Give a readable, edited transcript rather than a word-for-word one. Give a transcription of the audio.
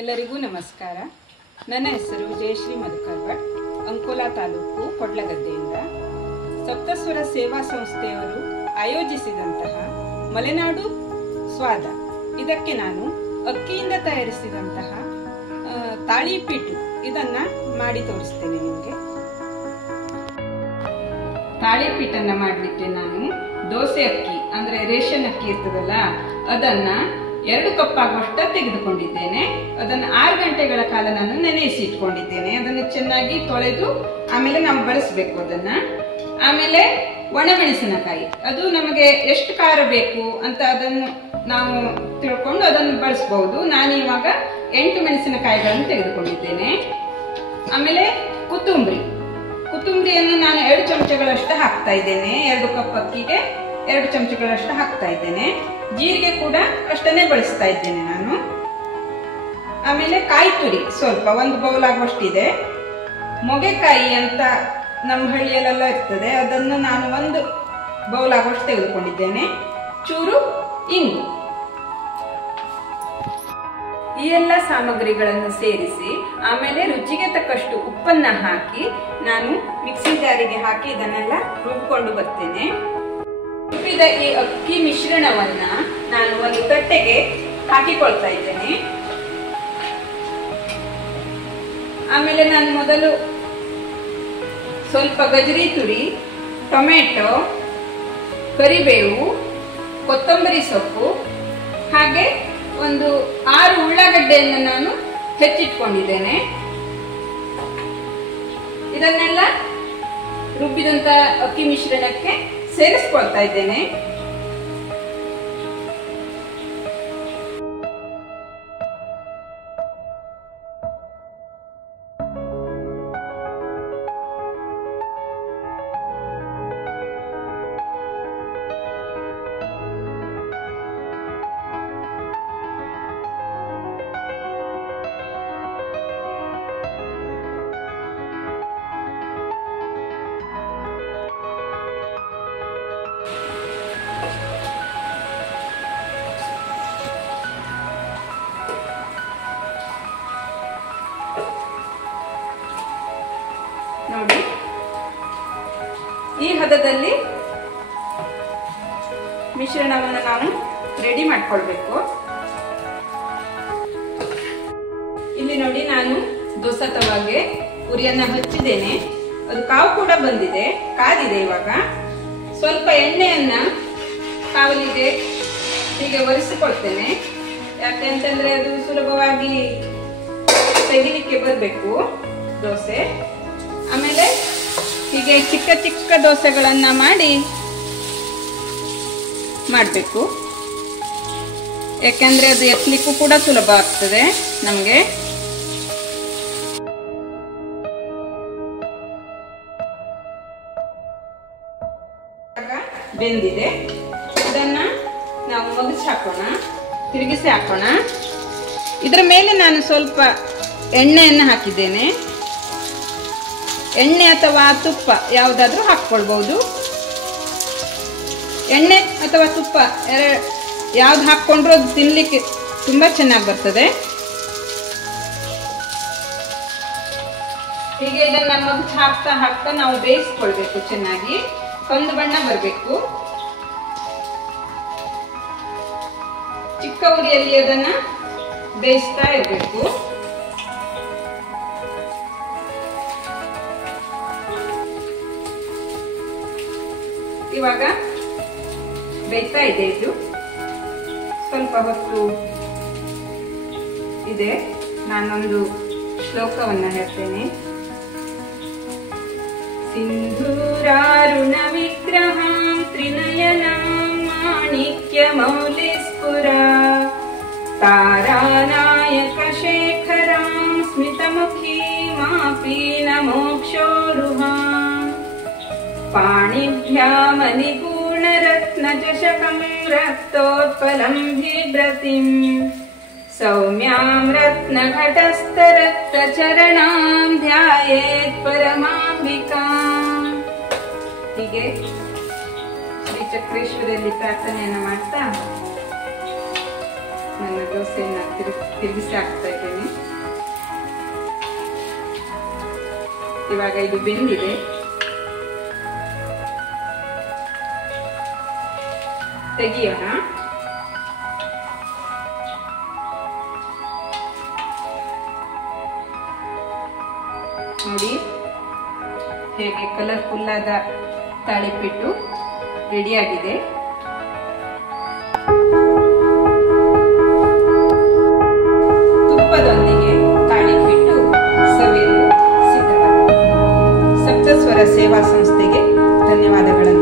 ಎಲ್ಲರಿಗೂ ನಮಸ್ಕಾರ. ನನ್ನ ಹೆಸರು ಜಯಶ್ರೀ ಮಧುಕರ್ ಭಟ್, ಅಂಕೋಲಾ ತಾಲೂಕು ಕೊಡ್ಲಗದ್ದೆಯಿಂದ. ಸಪ್ತಸ್ವರ ಸೇವಾ ಸಂಸ್ಥೆಯವರು ಆಯೋಜಿಸಿದಂತಹ ಮಲೆನಾಡು ಸ್ವಾದ, ಇದಕ್ಕೆ ನಾನು ಅಕ್ಕಿಯಿಂದ ತಯಾರಿಸಿದಂತಹ ತಾಳಿಪೀಟು ಇದನ್ನ ಮಾಡಿ ತೋರಿಸ್ತೇನೆ ನಿಮಗೆ. ತಾಳಿಪೀಟನ್ನ ಮಾಡಲಿಕ್ಕೆ ನಾನು ದೋಸೆ ಅಕ್ಕಿ ಅಂದ್ರೆ ರೇಷನ್ ಅಕ್ಕಿ ಇರ್ತದಲ್ಲ, ಅದನ್ನ 2 ಕಪ್ ಆಗುವಷ್ಟು ತೆಗೆದುಕೊಂಡಿದ್ದೇನೆ. ಅದನ್ನು 6 ಗಂಟೆಗಳ ಕಾಲ ನಾನು ನೆನೆಸಿ ಇಟ್ಕೊಂಡಿದ್ದೇನೆ. ಅದನ್ನು ಚೆನ್ನಾಗಿ ತೊಳೆದು ಆಮೇಲೆ ನಾವು ಬಳಸಬೇಕು ಅದನ್ನ. ಆಮೇಲೆ ಒಣಮೆಣಸಿನಕಾಯಿ, ಅದು ನಮಗೆ ಎಷ್ಟು ಖಾರ ಬೇಕು ಅಂತ ಅದನ್ನು ನಾವು ತಿಳ್ಕೊಂಡು ಅದನ್ನು ಬಳಸಬಹುದು. ನಾನು ಇವಾಗ 8 ಮೆಣಸಿನಕಾಯಿಗಳನ್ನು ತೆಗೆದುಕೊಂಡಿದ್ದೇನೆ. ಆಮೇಲೆ ಕೊತ್ತಂಬರಿಯನ್ನು ನಾನು 2 ಚಮಚಗಳಷ್ಟು ಹಾಕ್ತಾ ಇದ್ದೇನೆ. 2 ಕಪ್ ಅಕ್ಕಿಗೆ 2 ಚಮಚಗಳಷ್ಟು ಹಾಕ್ತಾ ಇದ್ದೇನೆ. ಜೀರಿಗೆ ಕೂಡ ಅಷ್ಟನ್ನೇ ಬಳಸ್ತಾ ಇದ್ದೇನೆ ನಾನು. ಆಮೇಲೆ ಕಾಯಿ ತುರಿ ಸ್ವಲ್ಪ 1 ಬೌಲ್ ಆಗುವಷ್ಟಿದೆ. ಮೊಗೆಕಾಯಿ ಅಂತ ನಮ್ಮ ಹಳ್ಳಿಯಲ್ಲೆಲ್ಲ ಇರ್ತದೆ, ಅದನ್ನು ನಾನು 1 ಬೌಲ್ ಆಗುವಷ್ಟು ತೆಗೆದುಕೊಂಡಿದ್ದೇನೆ. ಚೂರು ಇಂಗು. ಈ ಎಲ್ಲ ಸಾಮಗ್ರಿಗಳನ್ನು ಸೇರಿಸಿ ಆಮೇಲೆ ರುಚಿಗೆ ತಕ್ಕಷ್ಟು ಉಪ್ಪನ್ನ ಹಾಕಿ ನಾನು ಮಿಕ್ಸಿ ಜಾರಿಗೆ ಹಾಕಿ ಇದನ್ನೆಲ್ಲ ರುಬ್ಕೊಂಡು ಬರ್ತೇನೆ. ರುಬ್ಬಿದ ಈ ಅಕ್ಕಿ ಮಿಶ್ರಣವನ್ನ ನಾನು ಒಂದು ತಟ್ಟೆಗೆ ಹಾಕಿಕೊಳ್ತಾ ಇದ್ದೇನೆ. ಆಮೇಲೆ ನಾನು ಮೊದಲು ಸ್ವಲ್ಪ ಗಜರಿ ತುರಿ, ಟೊಮೆಟೊ, ಕರಿಬೇವು, ಕೊತ್ತಂಬರಿ ಸೊಪ್ಪು ಹಾಗೆ ಒಂದು 6 ಉಳ್ಳಾಗಡ್ಡೆಯನ್ನು ನಾನು ಹೆಚ್ಚಿಟ್ಕೊಂಡಿದ್ದೇನೆ. ಇದನ್ನೆಲ್ಲ ರುಬ್ಬಿದಂತ ಅಕ್ಕಿ ಮಿಶ್ರಣಕ್ಕೆ ಸೇರಿಸ್ಕೊಳ್ತಾ ಇದ್ದೇನೆ. ನೋಡಿ, ಈ ಹದದಲ್ಲಿ ಮಿಶ್ರಣವನ್ನು ನಾವು ರೆಡಿ ಮಾಡ್ಕೊಳ್ಬೇಕು. ಇಲ್ಲಿ ನೋಡಿ, ನಾನು ದೋಸೆ ತವಾಗೆ ಉರಿಯನ್ನ ಹಚ್ಚಿದ್ದೇನೆ. ಅದು ಕಾವು ಕೂಡ ಬಂದಿದೆ, ಕಾದಿದೆ. ಇವಾಗ ಸ್ವಲ್ಪ ಎಣ್ಣೆಯನ್ನ ಕಾವಲಿಗೆ ಹೀಗೆ ಒರೆಸಿಕೊಳ್ತೇನೆ. ಯಾಕೆ ಅಂತಂದ್ರೆ ಅದು ಸುಲಭವಾಗಿ ತೆಗಿಲಿಕ್ಕೆ ಬರಬೇಕು ದೋಸೆ. ಆಮೇಲೆ ಹೀಗೆ ಚಿಕ್ಕ ಚಿಕ್ಕ ದೋಸೆಗಳನ್ನ ಮಾಡಬೇಕು. ಯಾಕೆಂದ್ರೆ ಅದು ಎತ್ತಲಿಕ್ಕೂ ಕೂಡ ಸುಲಭ ಆಗ್ತದೆ ನಮಗೆ. ಬೆಂದಿದೆ, ಇದನ್ನ ನಾವು ಮಗಚಿ ಹಾಕೋಣ, ತಿರುಗಿಸಿ ಹಾಕೋಣ. ಇದರ ಮೇಲೆ ನಾನು ಸ್ವಲ್ಪ ಎಣ್ಣೆಯನ್ನು ಹಾಕಿದ್ದೇನೆ. ಎಣ್ಣೆ ಅಥವಾ ತುಪ್ಪ ಯಾವುದಾದ್ರೂ ಹಾಕ್ಕೊಳ್ಬಹುದು. ಎಣ್ಣೆ ಅಥವಾ ತುಪ್ಪ ಯಾವ್ದು ಹಾಕ್ಕೊಂಡ್ರೂ ಅದು ತಿನ್ಲಿಕ್ಕೆ ತುಂಬಾ ಚೆನ್ನಾಗಿ ಬರ್ತದೆ. ಹೀಗೆ ಇದನ್ನ ಮಗ್ಚ್ ಹಾಕ್ತಾ ಹಾಕ್ತಾ ನಾವು ಬೇಯಿಸ್ಕೊಳ್ಬೇಕು. ಚೆನ್ನಾಗಿ ಕಂದು ಬಣ್ಣ ಬರಬೇಕು. ಚಿಕ್ಕ ಉರಿಯಲ್ಲಿ ಅದನ್ನ ಬೇಯಿಸ್ತಾ ಇರಬೇಕು. ಇವಾಗ ಬೇಯ್ತಾ ಇದೆ. ಇದು ಸ್ವಲ್ಪ ಹೊತ್ತು ಇದೆ. ನಾನೊಂದು ಶ್ಲೋಕವನ್ನ ಹೇಳ್ತೇನೆ. ಸಿಂಧೂರಾರುಣ ವಿಗ್ರಹಂ ತ್ರಿನಯನಂ ಮಾಣಿಕ್ಯ ಮೌಲಿಸ್ಫುರ ತಾರಾನಾಯಕ ಶೇಖರಂ ಸ್ಮಿತಮುಖಿ ಮಾಪೀನ ಮೋಕ್ಷೋರುಹಾ ಪಾಣಿಭ್ಯಾಮನಿಪೂರ್ಣರತ್ನಚಷಕಂ ರಕ್ತೋತ್ಪಲಂ ಬಿಭ್ರತಿಂ ಸೌಮ್ಯಾಂ ರತ್ನಘಟಸ್ಥರಕ್ತಚರಣಾಂ ಧ್ಯಾಯೇತ್ ಪರಮಾಂಬಿಕಾಂ. ಹೀಗೆ ಶ್ರೀ ಚಕ್ರೇಶ್ವರಲ್ಲಿ ಪ್ರಾರ್ಥನೆಯನ್ನು ಮಾಡ್ತಾ ನನ್ನ ದೋಸೆಯನ್ನು ತಿರುಗಿಸಿ ಹಾಕ್ತಾ ಇದ್ದೇನೆ. ಇವಾಗ ಇದು ಬೆಂದಿದೆ. ತೆಗಿಯೋಣ. ನೋಡಿ ಹೇಗೆ ಕಲರ್ಫುಲ್ ಆದ ತಾಳಿಪಿಟ್ಟು ರೆಡಿಯಾಗಿದೆ. ತುಪ್ಪದೊಂದಿಗೆ ತಾಳಿಪಿಟ್ಟು ಸವಿಯಲು ಸಿದ್ಧವಾಗಿದೆ. ಸಪ್ತಸ್ವರ ಸೇವಾ ಸಂಸ್ಥೆಗೆ ಧನ್ಯವಾದಗಳನ್ನು.